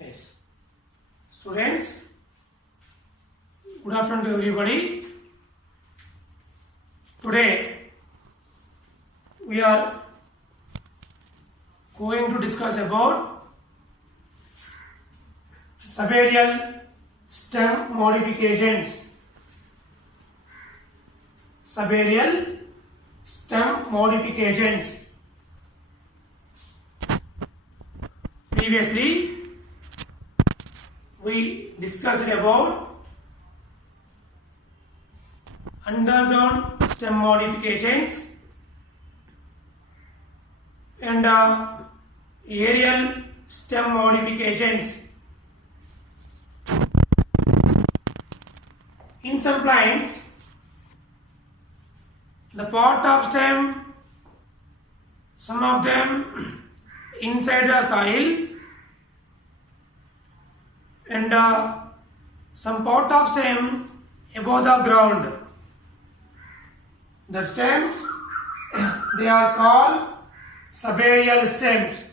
Yes. Students, good afternoon to everybody. Today we are going to discuss about subaerial stem modifications. Subaerial stem modifications. Previously, we discussed about underground stem modifications and aerial stem modifications. In some plants, the part of stem, some of them inside the soil, and some part of stem above the ground. The stems, they are called subaerial stems.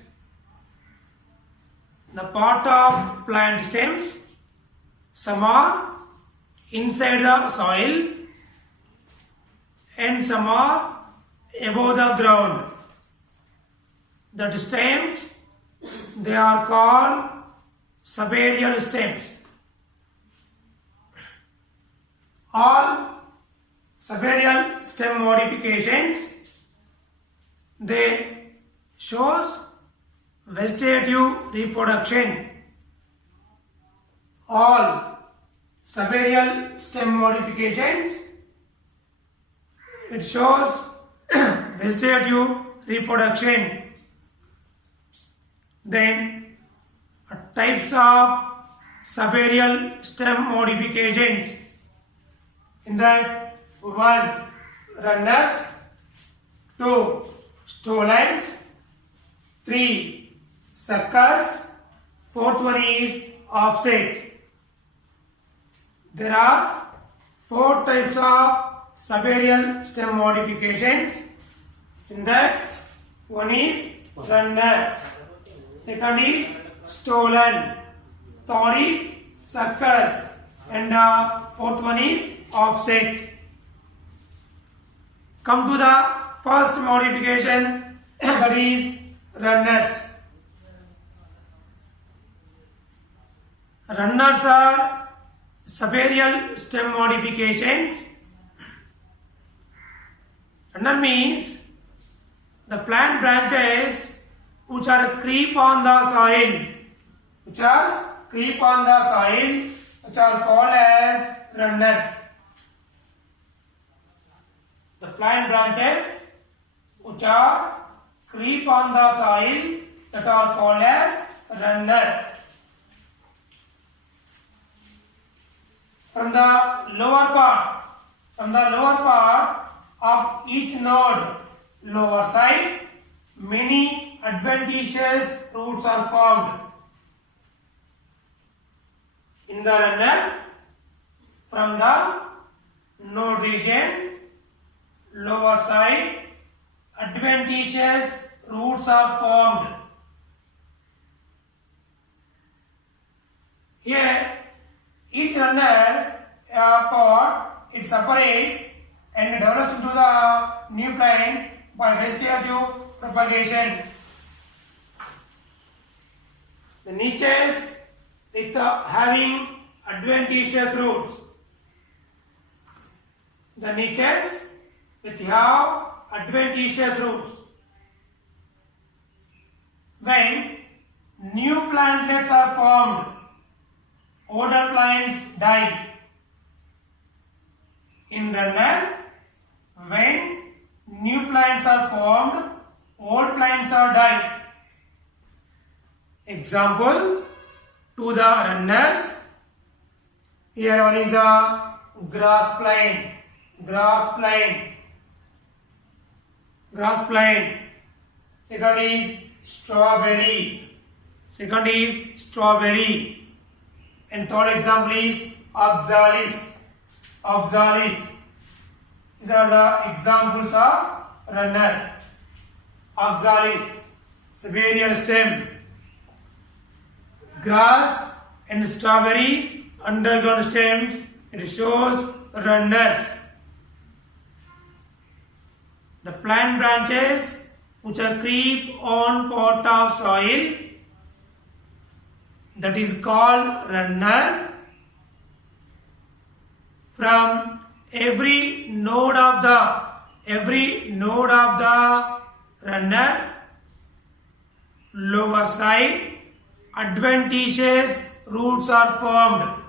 The part of plant stems, some are inside the soil and some are above the ground. The stems, they are called subaerial stems. All subaerial stem modifications, they shows vegetative reproduction. All subaerial stem modifications, it shows vegetative reproduction. Then types of subaerial stem modifications. In that, 1. Runners, 2. Stolons, 3. Suckers, 4th one is offset. There are 4 types of subaerial stem modifications. In that, one is runner, second is stolen, third is suckers, and 4th one is offset. Come to the first modification, that is runners. Runners are subaerial stem modifications. Runner means the plant branches which are creep on the soil, which are called as runners. The plant branches which are creep on the soil, that are called as runner. From the lower part of each node, lower side, many adventitious roots are formed. In the runner, from the node region, lower side, adventitious roots are formed. Here, each runner part, it separates and develops into the new plant by vegetative propagation. The niches with having adventitious roots. The niches which have adventitious roots. When new plantlets are formed, older plants die. In runner, when new plants are formed, old plants are died. Example to the runners. Here one is a grass plant. Second is strawberry. And third example is oxalis. These are the examples of runner. Oxalis, subaerial stem. grass and strawberry underground stems. It shows runners. The plant branches which are creep on pot of soil, that is called runner. From every node of the runner lower side, adventitious roots are formed.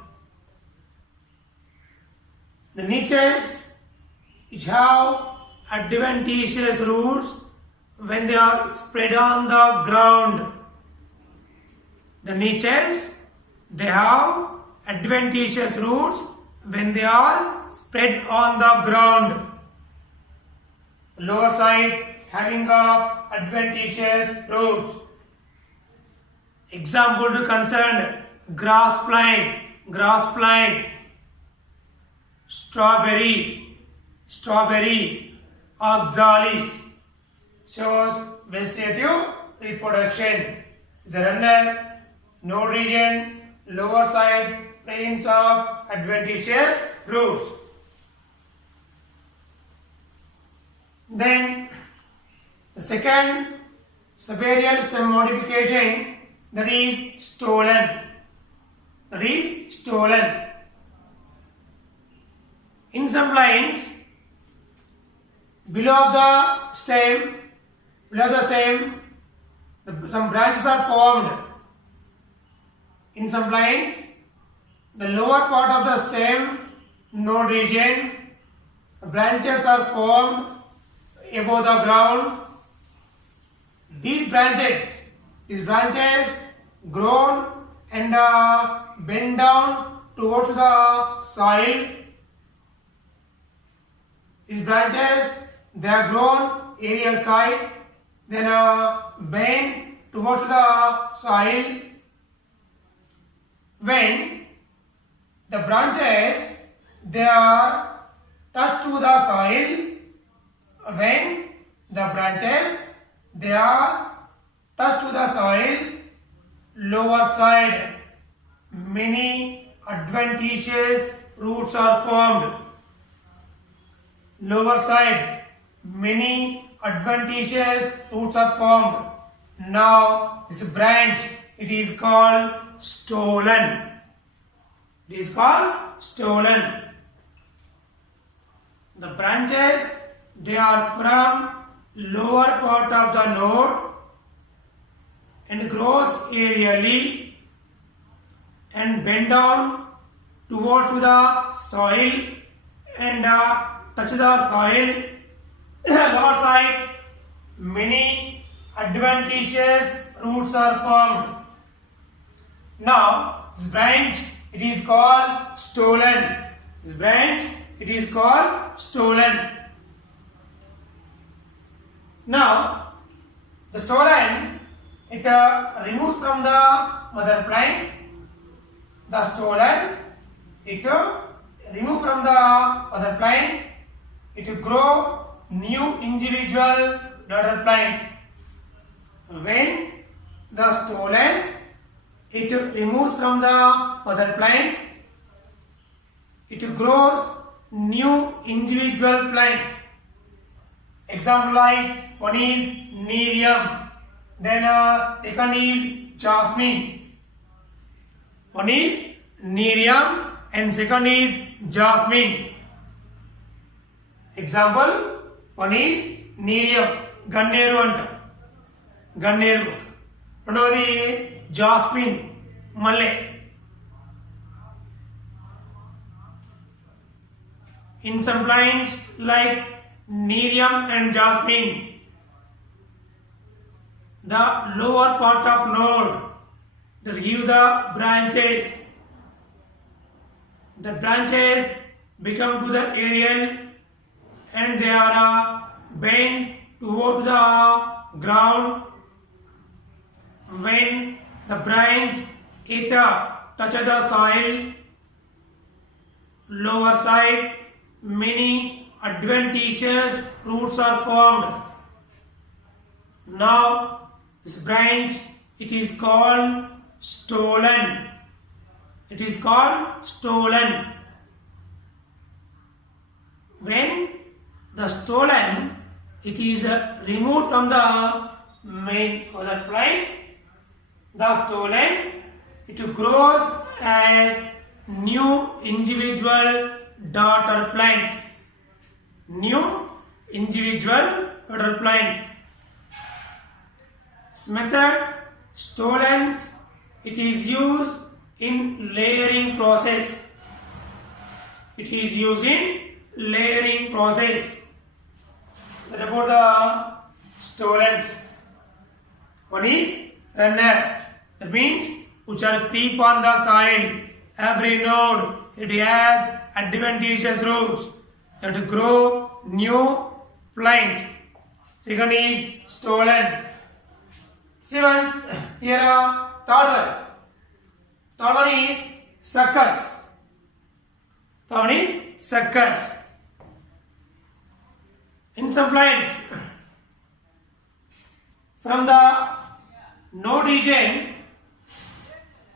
The niches which have adventitious roots when they are spread on the ground. The niches, they have adventitious roots when they are spread on the ground. Lower side having adventitious roots. Example to concern grass plant, strawberry, oxalis, shows vegetative reproduction. The runner, node region, lower side, planes of adventitious roots. Then the second Siberian stem modification, that is stolen. In some lines, below the stem, some branches are formed. In some lines, the lower part of the stem node region, the branches are formed above the ground. These branches grown and bend down towards the soil. These branches, they are grown aerial side, then bend towards the soil. When the branches, they are touched to the soil, lower side, many adventitious roots are formed. Now this branch, it is called stolen. The branches, they are from lower part of the node and grows aerially and bend down towards the soil and touch the soil. Lower side, many adventitious roots are formed. Now this branch, it is called stolen. Now the stolen, it removes from the mother plant. It will grow new individual daughter plant. When the stolen, it removes from the mother plant, it grows new individual plant. Example like one is Nerium, then second is Jasmine. One is Nerium and second is Jasmine. Example, one is Nerium, Ganneru anta. రెండవది Jasmine, మల్లె. In some plants like Nerium and Jasmine, the lower part of node that give the branches, the branches become to the aerial and they are bent towards the ground. When the branch touches the soil, lower side, many adventitious roots are formed. Now this branch, it is called stolen. It is called stolen. When the stolen, it is removed from the main other plant. The stolen, it grows as new individual daughter plant. New individual daughter plant. This method, stolen, it is used in layering process. It is used in layering process. What about the stolen? One is runner. That means which are creep on the soil. Every node it has adventitious roots that grow new plant. Second is stolen. Seventh, here third one. Third one is suckers. Third one is suckers. In some plants, from the node region,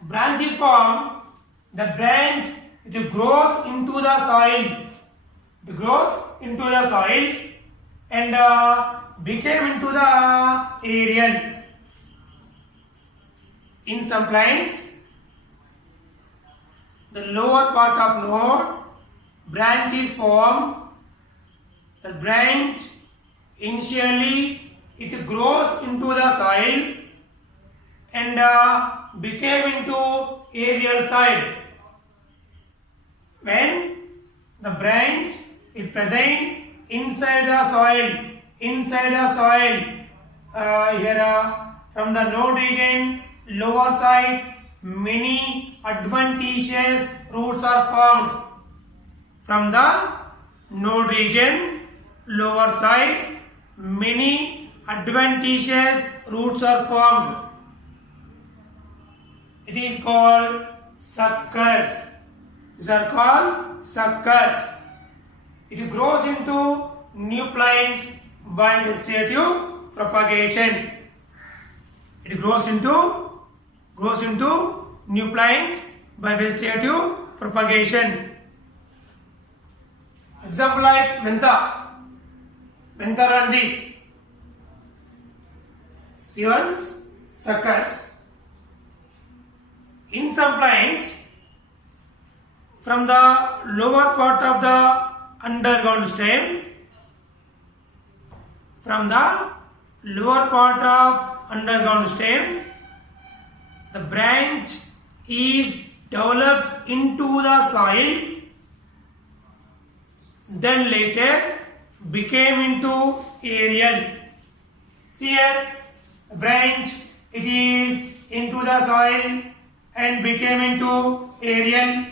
branches form. The branch it grows into the soil. It grows into the soil and became into the aerial. In some plants, the lower part of node branches form. The branch initially it grows into the soil and became into aerial side. When the branch is present inside the soil, here from the node region, lower side, many adventitious roots are formed. From the node region, lower side, many adventitious roots are formed. It is called suckers. These are called suckers. It grows into new plants by vegetative propagation. It grows into new plants by vegetative propagation. Example like mentha. Mentha ranges. Sevens, suckers. In some plants, from the lower part of the underground stem, the branch is developed into the soil, then later became into aerial. See here, the branch it is into the soil and became into aerial.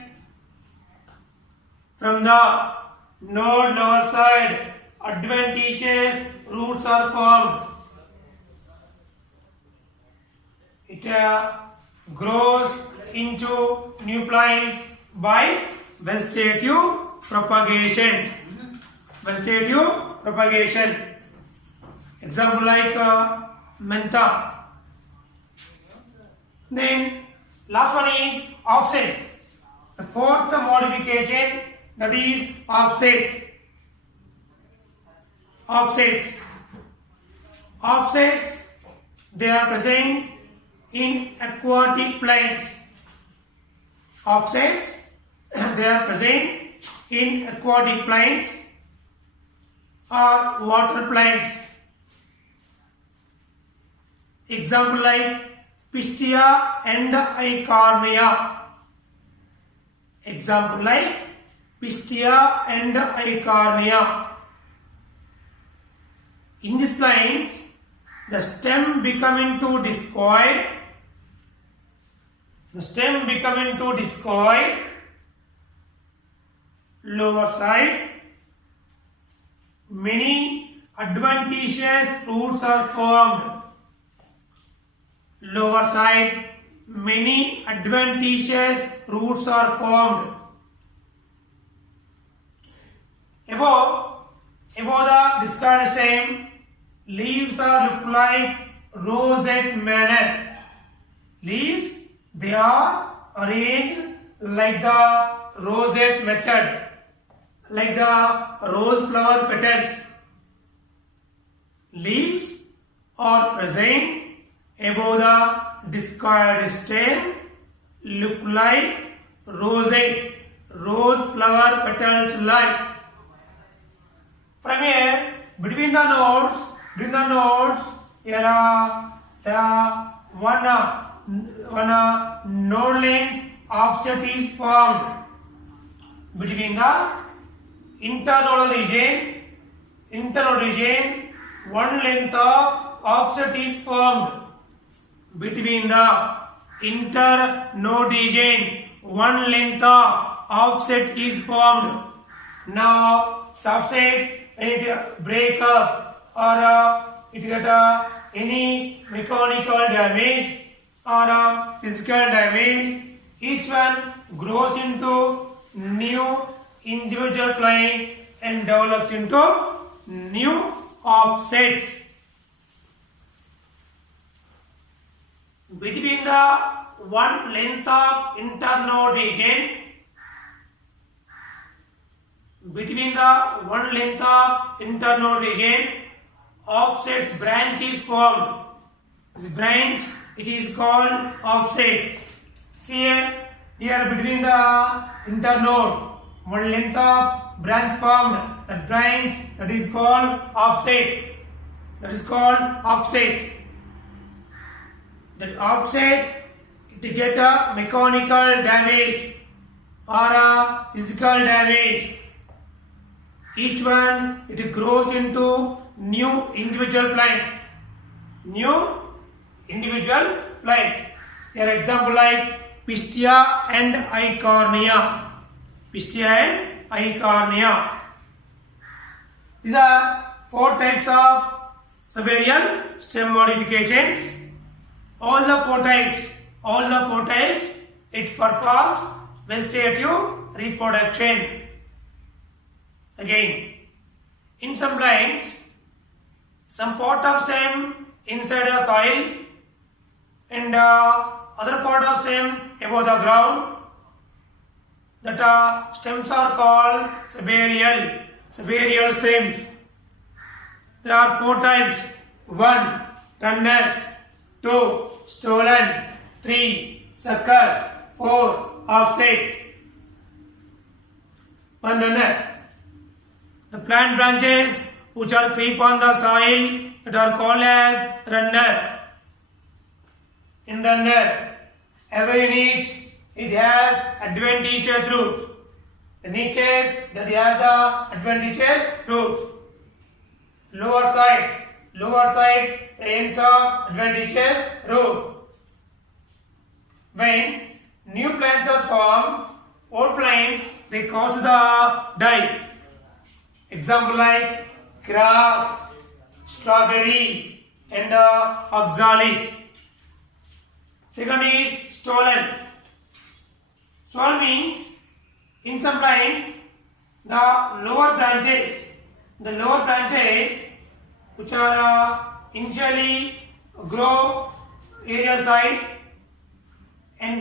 From the node lower side, adventitious roots are formed. It grows into new plants by vegetative propagation. Example like mentha. Then last one is offset. The fourth modification, that is offset. Offsets, they are present in aquatic plants. Offsets, they are present in aquatic plants or water plants. Example like Pistia and Eichhornia. In these plants, the stem become into discoid. Lower side, many adventitious roots are formed. Above the discard stem, leaves are look like rosette manner. They are arranged like the rosette method, like the rose flower petals. Leaves are present above the discoid stem, look like rosette, rose flower petals like. From here, between the nodes, here the one node length offset is formed between the internodal region. One length of offset is formed between the internode region. One length of offset is formed. Now subset when it break up or it get any mechanical damage or physical damage, each one grows into new individual plane and develops into new offsets. Between the one length of internode region, offset branch is formed. This branch, it is called offset. See here between the internode, one length of branch formed. That branch, that is called offset. That offset, it get a mechanical damage or a physical damage. Each one, it grows into new individual plane. Here example like Pistia and Eichhornia. These are four types of Savarian stem modifications. All the four types, it performs vegetative reproduction. Again, in some plants, some part of stem inside the soil and other part of stem above the ground. That stems are called sabarial stems. There are four types. 1. Runners. 2. Stolen. 3. Suckers. 4. Offset. 1. Runner. The plant branches which are creep on the soil that are called as runner. In runner, every niche it has adventitious roots. The niches that have the adventitious roots. Lower side ends of adventitious root. When new plants are formed, old plants they cause the die. Example like grass, strawberry and oxalis. Second is stolen. Stolen means in some plant the lower branches which are initially grow aerial side and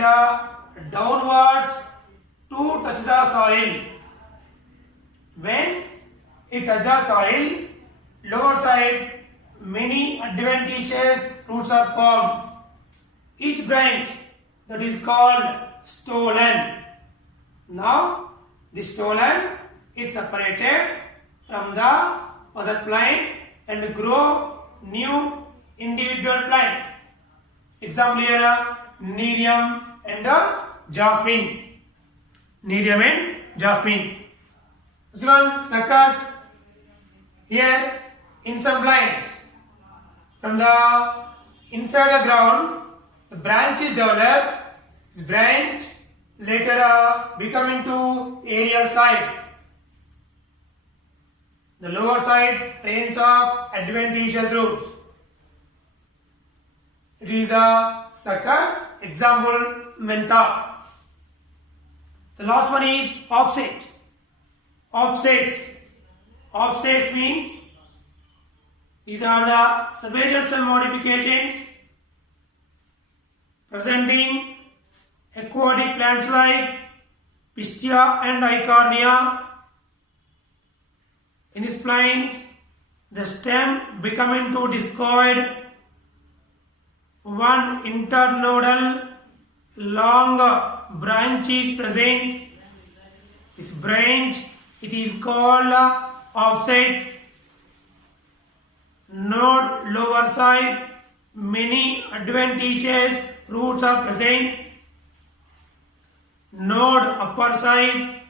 downwards to touch the soil. When it touches the soil, lower side many adventitious roots are formed. Each branch that is called stolen. Now the stolen is separated from the other plant and grow new individual plant. Example here Nerium and jasmine. This one occurs here in some plants. From the inside the ground, the branch is developed. This branch later become into aerial side. The lower side range of adventitious roots. It is a suckers. Example mentha. The last one is offset. Offsets means these are the Savarian cell modifications presenting aquatic plants like Pistia and Eichhornia. In these plants, the stem becoming to discoid, one internodal long branch is present. This branch, it is called offset. Node lower side, many adventitious roots are present. Node upper side,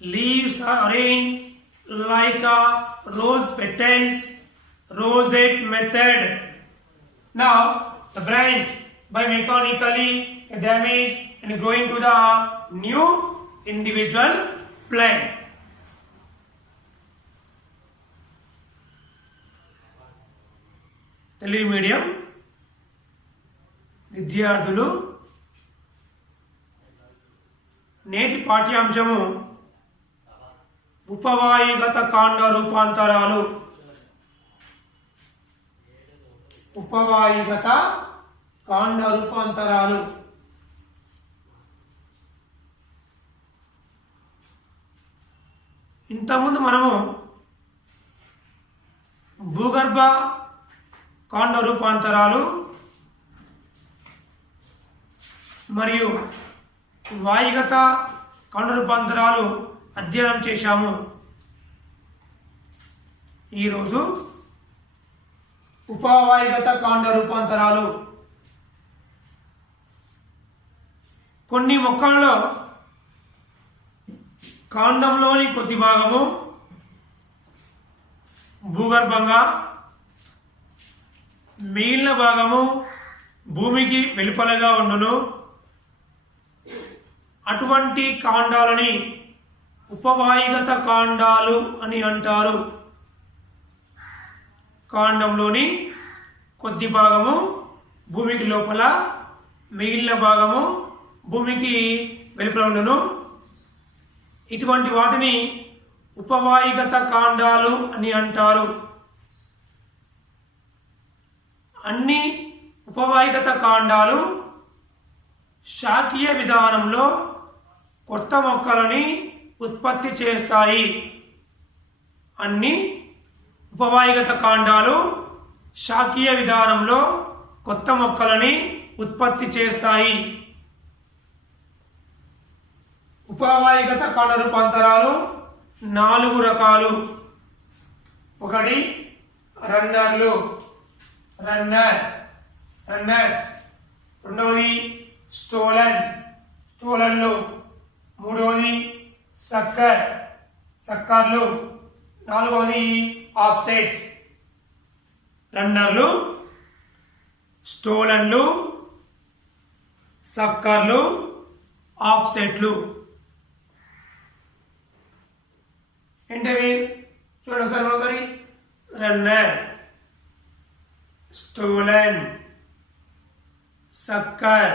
leaves are arranged like rose petals, rosette method. Now the branch by mechanically damaged and going to the new individual plant. Telugu మీడియం విద్యార్థులు నేటి పాఠ్యాంశము ఉపవాయుగత కాండ రూపాంతరాలు. ఉపవాయుగత కాండ రూపాంతరాలు. ఇంతకుముందు మనము భూగర్భ కాండ రూపాంతరాలు మరియు వాయుగత కాండ రూపాంతరాలు అధ్యయనం చేశాము. ఈరోజు ఉపవాయుగత కాండ రూపాంతరాలు. కొన్ని మొక్కలలో కాండంలోని కొద్ది భాగము భూగర్భంగా, మిగిలిన భాగము భూమికి వెలుపలగా ఉండును. అటువంటి కాండాలని ఉపవాయుగత కాండాలు అని అంటారు. కాండంలోని కొద్ది భాగము భూమికి లోపల, మిగిలిన భాగము భూమికి వెలుపల ఉండును. ఇటువంటి వాటిని ఉపవాయుగత కాండాలు అని అంటారు. అన్ని ఉపవాయుగత కాండాలు శాఖీయ విధానంలో కొత్త మొక్కలని ఉత్పత్తి చేస్తాయి. అన్ని ఉపవాయుగత కాండాలు శాఖీయ విధానంలో కొత్త మొక్కలని ఉత్పత్తి చేస్తాయి. ఉపవాయుగత కాండ రూపాంతరాలు 4 రకాలు. ఒకటి రన్నర్లు, రన్నర్స్. రెండవది స్టోలన్లు. మూడవది సక్కర్లు. నాలుగవది ఆఫ్సెట్స్. రన్నర్లు, స్టోలన్లు, సక్కర్లు, ఆఫ్సెట్లు. ఏంటవి చూడండి ఒకసారి ఒకసారి. Runner, stolen, sucker,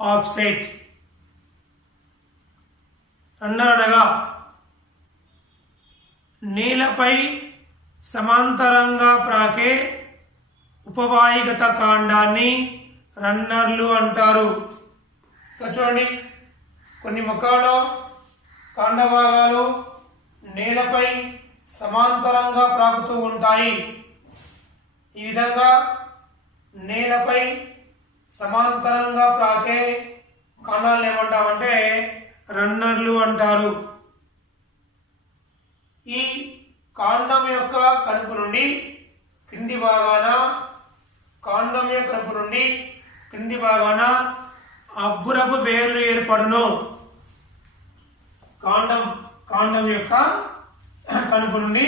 offset. Runner అనగా నేలపై సమాంతరంగా ప్రాకే ఉపవాయుగత కాండాన్ని రన్నర్లు అంటారు. చూడండి, కొన్ని మొక్కలలో కాండ భాగాలు నేలపై సమాంతరంగా ప్రాకుతూ ఉంటాయి. ఈ విధంగా నేలపై సమాంతరంగా ప్రాకే కాండాలను ఏమంటామంటే రన్నర్లు అంటారు. ఈ కాండం యొక్క కనుపు నుండి క్రింది భాగాన, కాండం యొక్క కనుపు నుండి క్రింది భాగాన అబ్బురపు వేర్లు ఏర్పడును. కాండం యొక్క కనుపు నుండి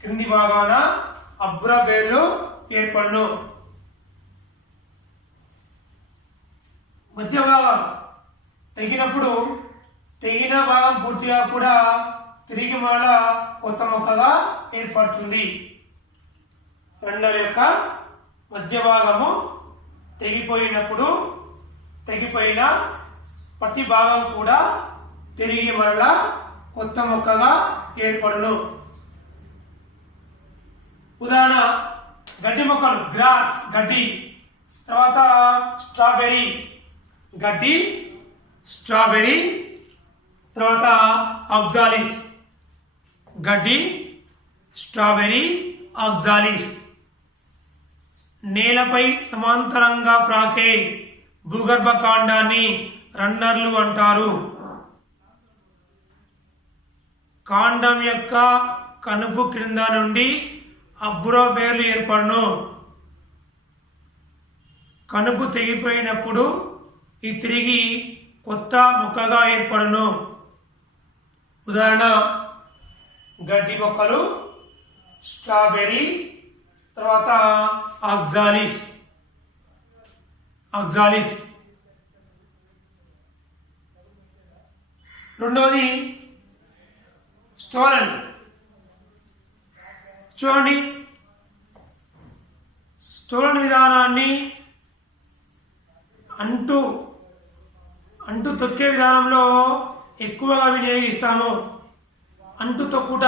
క్రింది భాగాన అబ్బుర వేర్లు ఏర్పడును. మధ్య భాగం తెగినప్పుడు తెగిన భాగం పూర్తిగా కూడా తిరిగి మరలా కొత్త మొక్కగా ఏర్పడుతుంది. రన్నర్ యొక్క మధ్య భాగము తెగిపోయినప్పుడు తెగిపోయిన ప్రతి భాగం కూడా తిరిగి మరలా కొత్త మొక్కగా ఏర్పడును. ఉదాహరణ గడ్డి మొక్కలు, గ్రాస్, గడ్డి. తర్వాత స్ట్రాబెర్రీ, గడ్డి, స్ట్రాబెర్రీ, తర్వాత ఆక్సాలిస్. గడ్డి, స్ట్రాబెర్రీ, ఆక్సాలిస్. నేలపై సమాంతరంగా ప్రాకే భూగర్భ కాండాన్ని రన్నర్లు అంటారు. కాండం యొక్క కనుపు క్రింద నుండి అబ్బుర వేర్లు ఏర్పడును. కనుపు తెగిపోయినప్పుడు ఇది తిరిగి కొత్త మొక్కగా ఏర్పడును. ఉదాహరణ గడ్డి మొక్కలు, స్ట్రాబెర్రీ, తర్వాత ఆక్సాలిస్. రెండవది స్టోలన్. చూడండి, స్టోలన్ విధానాన్ని అంటు తొక్కే విధానంలో ఎక్కువగా వినియోగిస్తాము. అంటు తొక్కుట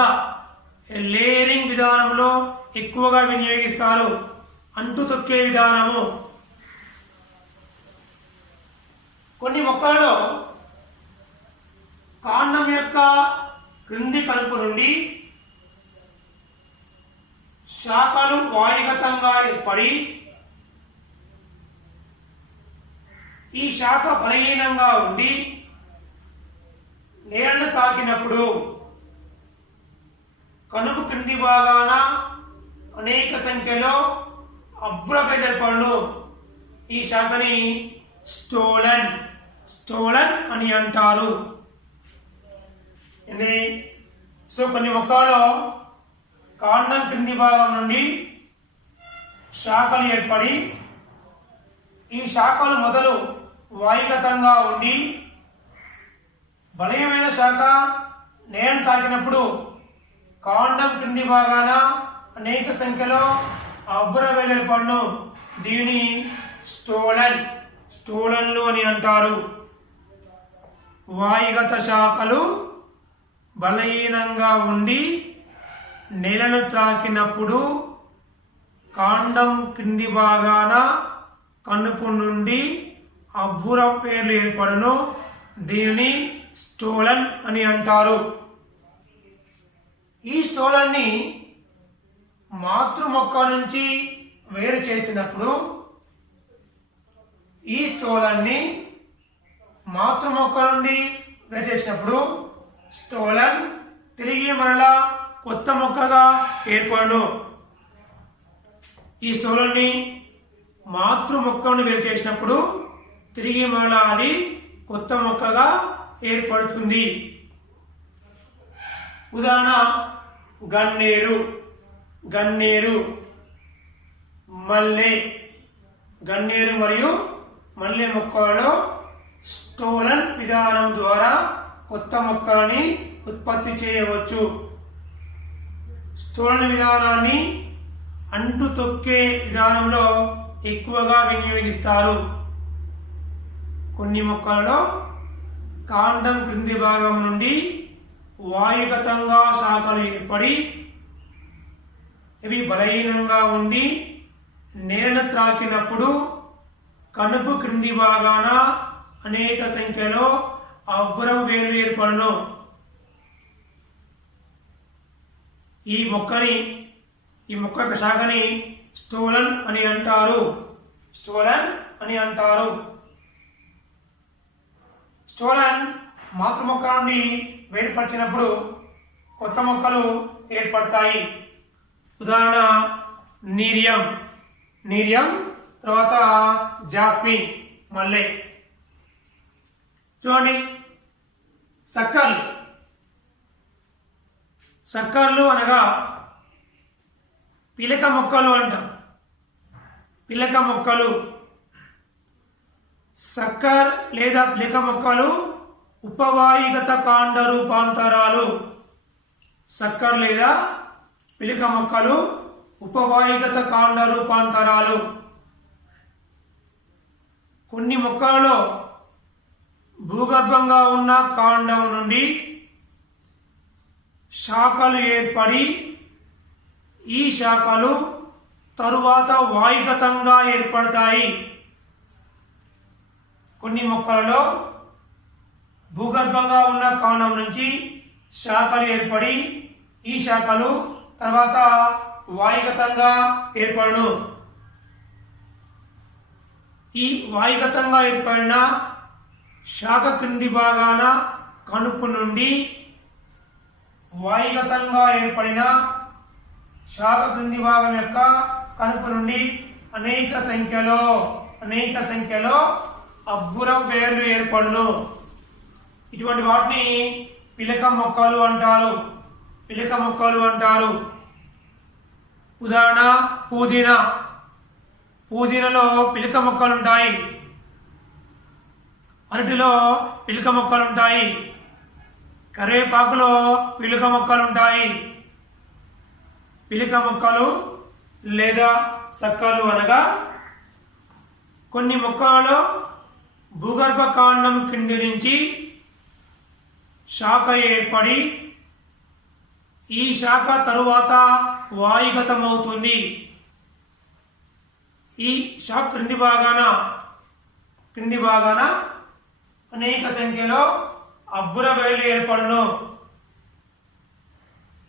లేయరింగ్ విధానంలో ఎక్కువగా వినియోగిస్తారు. అంటు తొక్కే విధానము కొన్ని మొక్కలలో కాండం యొక్క క్రింది కనుపు నుండి శాఖలు వాయుగతంగా ఏర్పడి ఈ శాఖ బలహీనంగా ఉండి నేలను తాకినప్పుడు కనుపు క్రింది భాగాన అనేక సంఖ్యలో అబ్బురవేర్లు ఏర్పడును. ఈ శాఖని స్టోలన్ అని అంటారు. సో కొన్ని మొక్కలలో కాండం క్రింది భాగం నుండి శాఖలు ఏర్పడి ఈ శాఖలు మొదలు వాయుగతంగా ఉండి బలమైన శాఖ నేలను తాకినప్పుడు కాండం క్రింది భాగాన అనేక సంఖ్యలో అబ్బురవేర్లు ఏర్పడును. దీనిని స్టోలన్లు అని అంటారు. వాయుగత శాఖలు బలహీనంగా ఉండి నేలను తాకినప్పుడు కాండం కింది భాగాన కనుపు నుండి అబ్బురవేర్లు ఏర్పడును. దీనిని స్టోలన్ అని అంటారు. ఈ స్టోలన్ని మాతృ మొక్క నుంచి వేరు చేసినప్పుడు స్టోలన్ తిరిగి మరలా కొత్త మొక్కగా ఏర్పడును. ఈ స్టోలన్ని మాతృ మొక్కను వేరు చేసినప్పుడు తిరిగి మరలా అది కొత్త మొక్కగా ఏర్పడుతుంది. ఉదాహరణ గన్నేరు, మల్లె. గన్నేరు మరియు మల్లె మొక్కలలో స్టోలన్ విధానం ద్వారా కొత్త మొక్కలని ఉత్పత్తి చేయవచ్చు. స్టోలన్ విధానాన్ని అంటు తొక్కే విధానంలో ఎక్కువగా వినియోగిస్తారు. కొన్ని మొక్కలలో కాండం క్రింది భాగం నుండి వాయుగతంగా శాఖలు ఏర్పడి ఇవి బలహీనంగా ఉండి నేలను త్రాకినప్పుడు కనుపు క్రింది భాగాన అనేక సంఖ్యలో అబ్బురవేర్లు ఏర్పడును. ఈ మొక్క యొక్క శాఖని స్టోలన్ అని అంటారు. స్టోలన్ మాతృ మొక్క నుండి వేరుపరిచినప్పుడు కొత్త మొక్కలు ఏర్పడతాయి. ఉదాహరణ నీరియం, తర్వాత జాస్మిన్, మల్లె. చూడండి, సక్కర్లు అనగా పిలక మొక్కలు అంటాం. పిలక మొక్కలు, సక్కర్ లేదా పిలక మొక్కలు ఉపవాయుగత కాండ రూపాంతరాలు. సక్కర్ లేదా పిలక మొక్కలు ఉపవాయుగత కాండ రూపాంతరాలు. కొన్ని మొక్కలలో భూగర్భంగా ఉన్న కాండం నుండి శాఖలు ఏర్పడి ఈ శాఖలు తరువాత వాయుగతంగా ఏర్పడతాయి. కొన్ని మొక్కలలో భూగర్భంగా ఉన్న కాండం నుంచి శాఖలు ఏర్పడి ఈ శాఖలు తర్వాత వాయుగతంగా ఏర్పడును. ఈ వాయుగతంగా ఏర్పడిన శాఖ క్రింది భాగాన కణుపు నుండి వాయుగతంగా ఏర్పడిన శాఖ క్రింది భాగం యొక్క కణుపు నుండి అనేక సంఖ్యలో అబ్బుర వేర్లు ఏర్పడును. ఇటువంటి వాటిని పిలక మొక్కలు అంటారు. ఉదాహరణ పుదీనాలో పిలక మొక్కలు ఉంటాయి, అరటిలో పిలక మొక్కలు ఉంటాయి, కరివేపాకులో పిలక మొక్కలు ఉంటాయి. పిలక మొక్కలు లేదా సక్కలు అనగా కొన్ని మొక్కలలో భూగర్భ కాండం కింది నుంచి శాఖ ఏర్పడి ఈ శాఖ తరువాత వాయుగతమవుతుంది. ఈ శాఖ క్రింది భాగాన అనేక సంఖ్యలో అబ్బుర వేళ్ళు ఏర్పడును.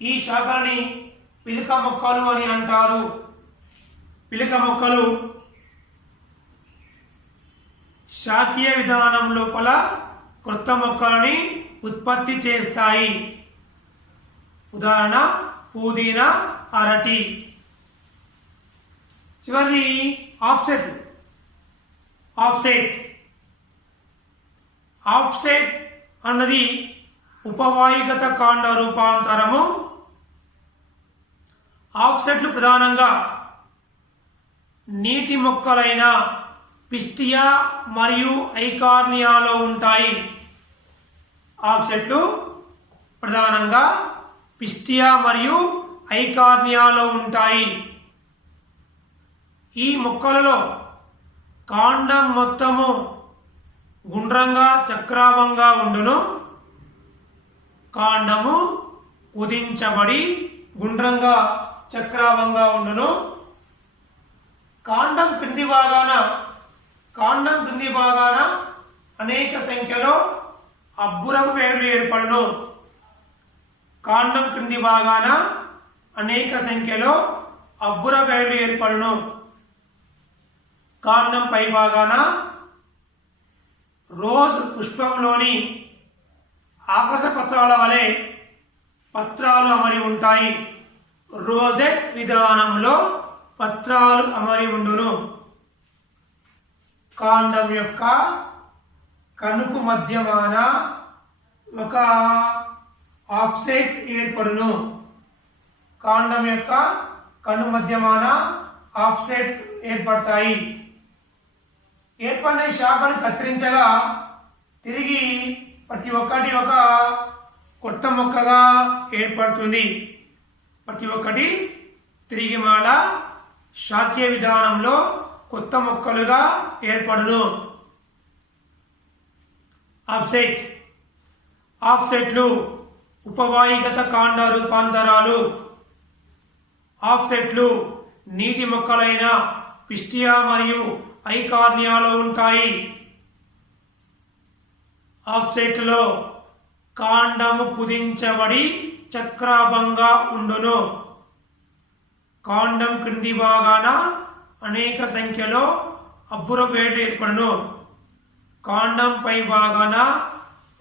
ఈ శాఖలని పిలక మొక్కలు అని అంటారు. పిలక మొక్కలు శాఖీయ విధానం లోపల కొత్త మొక్కలని ఉత్పత్తి చేస్తాయి. ఉదాహరణ పుదీనా, అరటి. చివరి ఆఫ్సెట్ అన్నది ఉపవాయుగత కాండ రూపాంతరము. ఆఫ్సెట్లు ప్రధానంగా నీటి మొక్కలైన పిస్టియా మరియు ఐకార్నియాలో ఉంటాయి. ఆఫ్సెట్లు ప్రధానంగా పిస్టియా మరియు ఐకార్నియాలో ఉంటాయి. ఈ మొక్కలలో కాండం మొత్తము గుండ్రంగా చక్రావంగా ఉండును. కాండము కుదించబడి గుండ్రంగా చక్రావంగా ఉండును. కాండం క్రింది భాగాన అనేక సంఖ్యలో అబ్బురపు వేర్లు ఏర్పడును. కాండం క్రింది భాగాన అనేక సంఖ్యలో అబ్బుర వేర్లు ఏర్పడును. కాండం పై భాగాన రోజ్ పుష్పంలోని ఆకాశ పత్రాల వలె పత్రాలు అమరి ఉంటాయి. రోజెట్ విధానంలో పత్రాలు అమరి ఉండును. కాండం యొక్క కణుపు మధ్యమాన ఒక ఆఫ్సెట్ ఏర్పడును. కాండం యొక్క కణు మధ్యమాన ఆఫ్సెట్ ఏర్పడతాయి. ఏర్పడిన శాఖను కత్తిరించగా తిరిగి ప్రతి ఒక్కటి ఒక కొత్త మొక్కగా ఏర్పడుతుంది. ప్రతి ఒక్కటి తిరిగి మళ్ళా శాఖీయ విధానంలో కొత్త మొక్కలుగా ఏర్పడును. ఆఫ్సెట్లు ఉపవాయుగత కాండ రూపాంతరాలు. ఆఫ్సెట్లు నీటి మొక్కలైన పిస్టియా మరియు ఐకార్నియాలో ఉంటాయి. ఆఫ్సెట్లో కాండము కుదించబడి చక్రాభంగా ఉండును. కాండం క్రింది భాగాన అనేక సంఖ్యలో అబ్బుర వేర్లు ఏర్పడును. కాండం పై భాగాన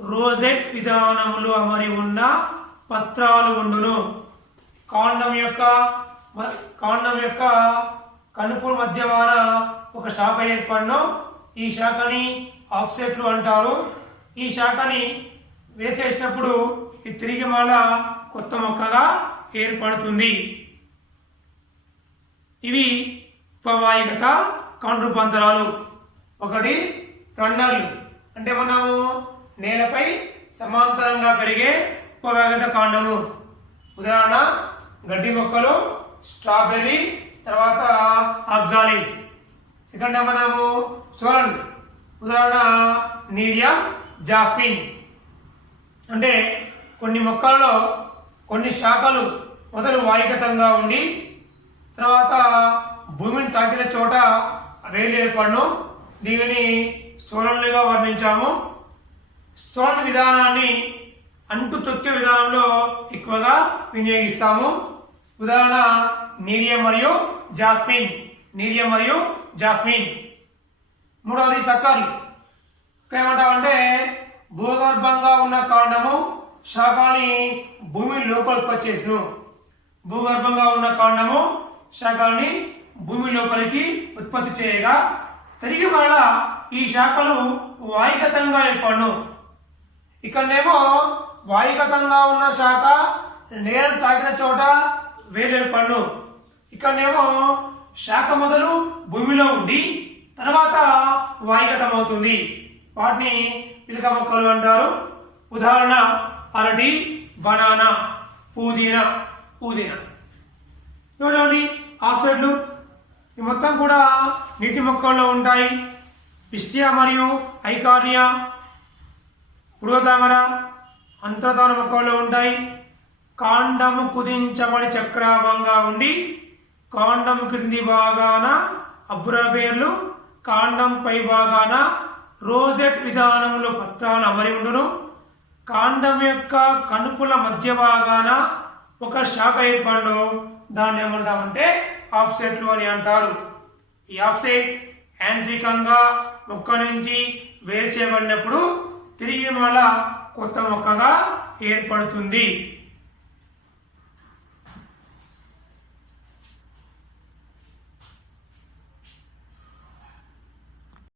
రోజెట్ విధానములు అమరి ఉన్న పత్రాలు ఉండును. కాండం యొక్క కణుపు మధ్యమాన ఒక శాఖ ఏర్పడును. ఈ శాఖని ఆఫ్సెట్లు అంటారు. ఈ శాఖని వేకేసినప్పుడు ఇది తిరిగి మళ్ళా కొత్త మొక్కగా ఏర్పడుతుంది. ఇవి ఉపవాయుగత కాండ రూపాంతరాలు. ఒకటి టన్నర్లు అంటే మనము నేలపై సమాంతరంగా పెరిగే ఉపవాయుగత కాండము. ఉదాహరణ గడ్డి మొక్కలు, స్ట్రాబెర్రీ, తర్వాత ఆక్సాలిస్. సెకండ్ మనము చూడండి, ఉదాహరణ నీరియం, జాస్మిన్. అంటే కొన్ని మొక్కలలో కొన్ని శాఖలు మొదలు వాయుగతంగా ఉండి తర్వాత భూమిని తాకిన చోట వేలు ఏర్పడను. దీనిని స్థూలంగా వర్ణించాము. స్థూల విధానాన్ని అంటు తొక్కే విధానంలో ఎక్కువగా వినియోగిస్తాము. ఉదాహరణ నీలియం మరియు జాస్మిన్. నీలియం మరియు జాస్మిన్. మూడవది సక్కర్లు. ఇక్కడ ఏమంటామంటే భూగర్భంగా ఉన్న కాండము శాఖని భూమి లోపలికి వచ్చేసును. భూగర్భంగా ఉన్న కాండము శాఖల్ని భూమి లోపలికి ఉత్పత్తి చేయగా తిరిగి మరలా ఈ శాఖలు వాయుగతంగా ఏర్పడును. ఇక్కడనేమో వాయుగతంగా ఉన్న శాఖ నేలను తాకిన చోట వేరేర్పడును. ఇక్కడనేమో శాఖ మొదలు భూమిలో ఉండి తర్వాత వాయుగతం అవుతుంది. వాటిని పిలక మొక్కలు అంటారు. ఉదాహరణ అరటి, బనానా, పుదీనా. చూడండి ఆఫ్సైడ్లు ఈ మొత్తం కూడా నీటి మొక్కల్లో ఉంటాయి. పిస్టియా మరియు ఐకార్నియా, పురోతామర, అంతర్ధాన మొక్కల్లో ఉంటాయి. కాండము కుదించబడి చక్రాభంగా ఉండి కాండం క్రింది భాగాన అబ్రవేర్లు, కాండం పై భాగాన రోజెట్ విధానంలో పత్రాలు అమరి ఉండును. కాండం యొక్క కనుపుల మధ్య భాగాన ఒక శాఖ ఏర్పడు. దాన్ని ఏమంటామంటే ఆఫ్సెట్లు అని అంటారు. ఈ ఆఫ్సెట్ యాంత్రికంగా మొక్క నుంచి వేరు చేయబడినప్పుడు తిరిగి మళ్ళా కొత్త మొక్కగా ఏర్పడుతుంది.